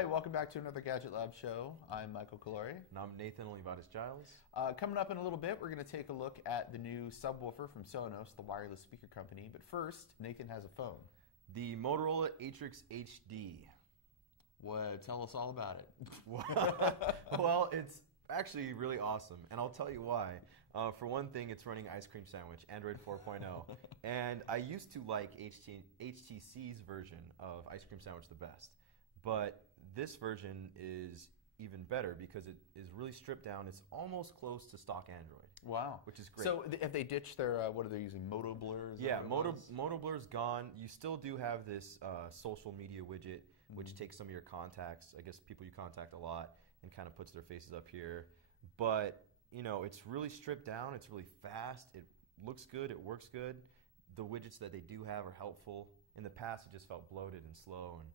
Hi, welcome back to another Gadget Lab show. I'm Michael Calori. And I'm Nathan Olivares-Giles. Coming up in a little bit, we're going to take a look at the new subwoofer from Sonos, the wireless speaker company. But first, Nathan has a phone. The Motorola Atrix HD. What? Tell us all about it. Well, it's actually really awesome, and I'll tell you why. For one thing, it's running Ice Cream Sandwich, Android 4.0, and I used to like HTC's version of Ice Cream Sandwich the best, but this version is even better because it is really stripped down. It's almost close to stock Android. Wow. Which is great. So have they ditched their, what are they using, Moto Blur? Yeah, Moto Blur's gone. You still do have this social media widget, which takes some of your contacts, I guess people you contact a lot, and kind of puts their faces up here. But, you know, it's really stripped down. It's really fast. It looks good. It works good. The widgets that they do have are helpful. In the past, it just felt bloated and slow, and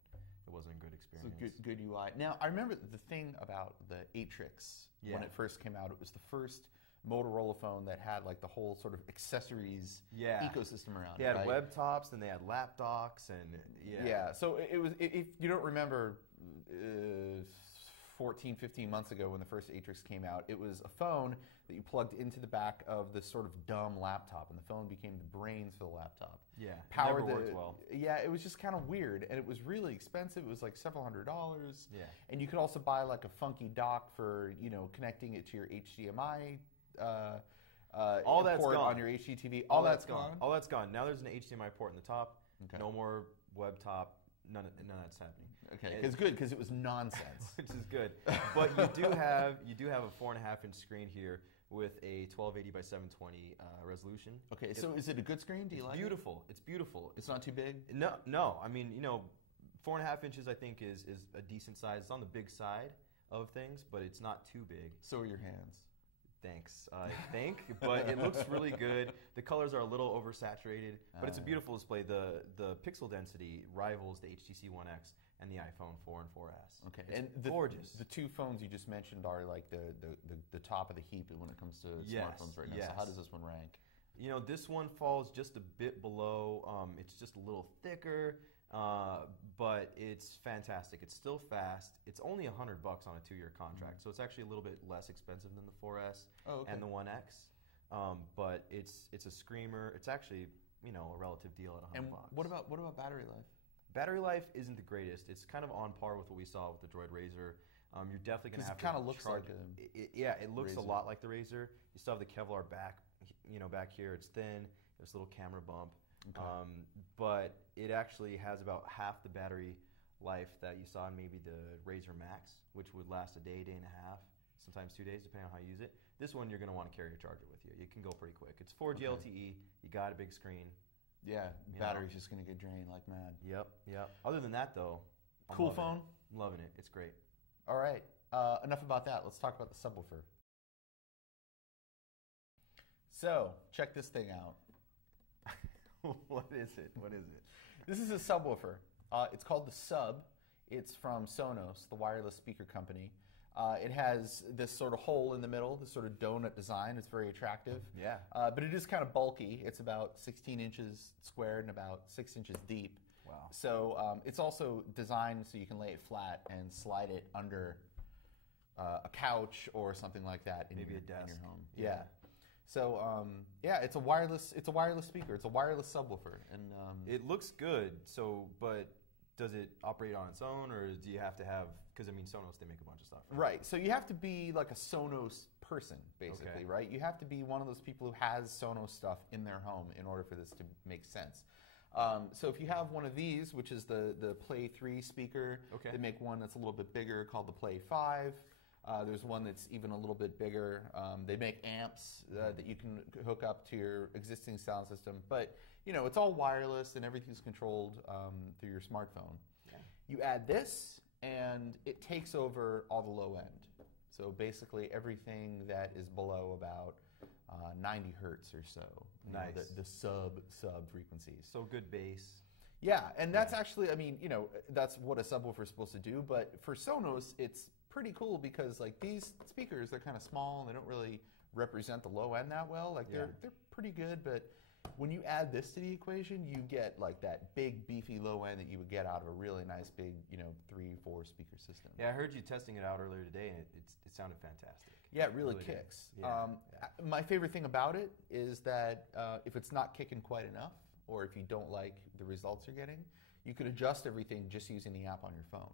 it wasn't a good experience. So good UI. Now, I remember the thing about the Atrix when it first came out. It was the first Motorola phone that had like the whole sort of accessories ecosystem around it. They had web tops, and they had lap docks, and yeah. So it was. If you don't remember, 14, 15 months ago when the first Atrix came out, it was a phone that you plugged into the back of this sort of dumb laptop, and the phone became the brains for the laptop. Yeah, powered never worked well. Yeah, it was just kind of weird, and it was really expensive. It was like several $100s. Yeah, and you could also buy like a funky dock for connecting it to your HDMI. All that's port gone on your HDTV. All that's gone. All that's gone. Now there's an HDMI port in the top. Okay. No more web top. None of that's happening. Okay, because it was nonsense, which is good. But you do have a 4.5-inch screen here with a 1280 by 720 resolution. Okay, so is it a good screen? Do you like it? It's beautiful. It's not too big? No. I mean, 4.5 inches I think is a decent size. It's on the big side of things, but it's not too big. So are your hands. Thanks, I think, but it looks really good. The colors are a little oversaturated, but it's a beautiful display. The pixel density rivals the HTC One X and the iPhone 4 and 4S. Okay, it's and gorgeous. The two phones you just mentioned are like the top of the heap when it comes to smartphones right now. Yes. So how does this one rank? This one falls just a bit below. It's just a little thicker. But it's fantastic. It's still fast. It's only $100 on a 2-year contract, so it's actually a little bit less expensive than the 4S and the 1X. But it's a screamer. It's actually a relative deal at $100. And what about battery life? Battery life isn't the greatest. It's kind of on par with what we saw with the Droid Razr. You're definitely going to have to kind of looks charge like it looks Razr. A lot like the Razr. You still have the Kevlar back here. It's thin. There's a little camera bump. Okay. But it actually has about half the battery life that you saw in maybe the Razr Max, which would last a day and a half, sometimes 2 days, depending on how you use it. This one, you're going to want to carry your charger with you. You can go pretty quick. It's 4G LTE. You got a big screen. Yeah, battery's just going to get drained like mad. Yep. Other than that, though, cool phone. I'm loving it. It's great. All right. Enough about that. Let's talk about the subwoofer. So, check this thing out. What is it? This is a subwoofer. It's called the Sub. It's from Sonos, the wireless speaker company. It has this sort of hole in the middle, this sort of donut design. It's very attractive. Yeah. But it is kind of bulky. It's about 16 inches squared and about 6 inches deep. Wow. So it's also designed so you can lay it flat and slide it under a couch or something like that in a desk. in your home. Yeah. So it's a wireless speaker. It's a wireless subwoofer, and it looks good. So, but does it operate on its own, or do you have to have? Because Sonos, they make a bunch of stuff. Right. So you have to be like a Sonos person, basically, right? You have to be one of those people who has Sonos stuff in their home in order for this to make sense. So if you have one of these, which is the Play 3 speaker, they make one that's a little bit bigger called the Play 5. There's one that's even a little bit bigger. They make amps that you can hook up to your existing sound system. But, it's all wireless and everything's controlled through your smartphone. Yeah. You add this, and it takes over all the low end. So basically everything that is below about 90 hertz or so. Nice. The sub frequencies. So good bass. Yeah, and that's actually, that's what a subwoofer is supposed to do. But for Sonos, it's pretty cool because like these speakers, they're kind of small and they don't really represent the low end that well. Like they're pretty good, but When you add this to the equation, you get like that big, beefy low end that you would get out of a really nice big, 3-4 speaker system. Yeah, I heard you testing it out earlier today, and it sounded fantastic. Yeah, it really kicks. Yeah. My favorite thing about it is that if it's not kicking quite enough, or if you don't like the results you're getting, you can adjust everything just using the app on your phone.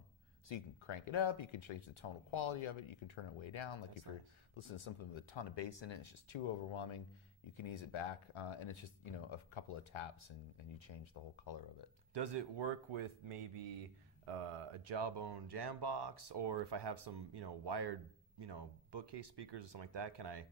So you can crank it up, you can change the tonal quality of it, you can turn it way down. Like if you're listening to something with a ton of bass in it, it's just too overwhelming, you can ease it back, and it's just a couple of taps and you change the whole color of it. Does it work with maybe a Jawbone jam box, or if I have some wired bookcase speakers or something like that, can I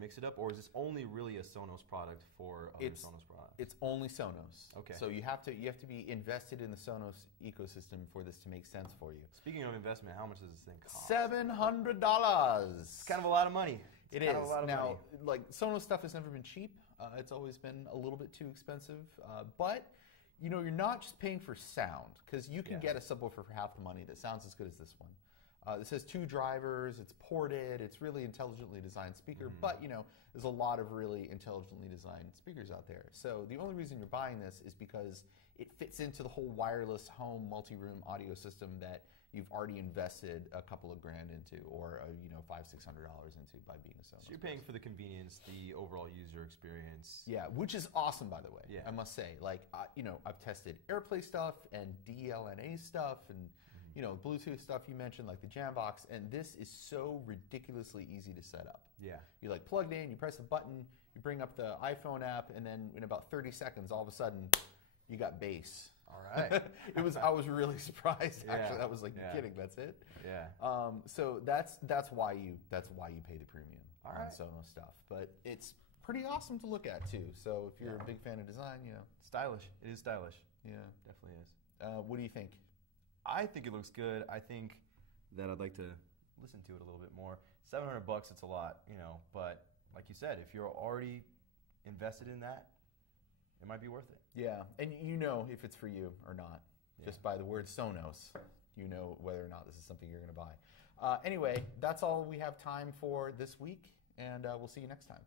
mix it up, or is this only really a Sonos product for other Sonos products? It's only Sonos. Okay. So you have to be invested in the Sonos ecosystem for this to make sense for you. Speaking of investment, how much does this thing cost? $700. It's kind of a lot of money. It is. Now, like Sonos stuff has never been cheap. It's always been a little bit too expensive. But you're not just paying for sound, because you can get a subwoofer for half the money that sounds as good as this one. This has 2 drivers, it's ported, it's really intelligently designed speaker, but there's a lot of really intelligently designed speakers out there. So the only reason you're buying this is because it fits into the whole wireless home multi-room audio system that you've already invested a couple of grand into, or $500-600 into by being a Sonos. So you're paying for the convenience, the overall user experience. Yeah, which is awesome, by the way. Yeah. I must say, like I've tested AirPlay stuff and DLNA stuff and Bluetooth stuff you mentioned, like the Jambox, and this is so ridiculously easy to set up. Yeah. You plug it in, you press a button, you bring up the iPhone app, and then in about 30 seconds, all of a sudden, you got bass. All right. I was really surprised. Actually, I was like, you're kidding, that's it. Yeah. So that's why you pay the premium on Sonos stuff. But it's pretty awesome to look at too. So if you're a big fan of design, stylish. It is stylish. Yeah, definitely is. What do you think? I think it looks good. I think that I'd like to listen to it a little bit more. $700, it's a lot, but like you said, if you're already invested in that, it might be worth it. Yeah, and if it's for you or not. Just by the word Sonos, whether or not this is something you're going to buy. Anyway, that's all we have time for this week, and we'll see you next time.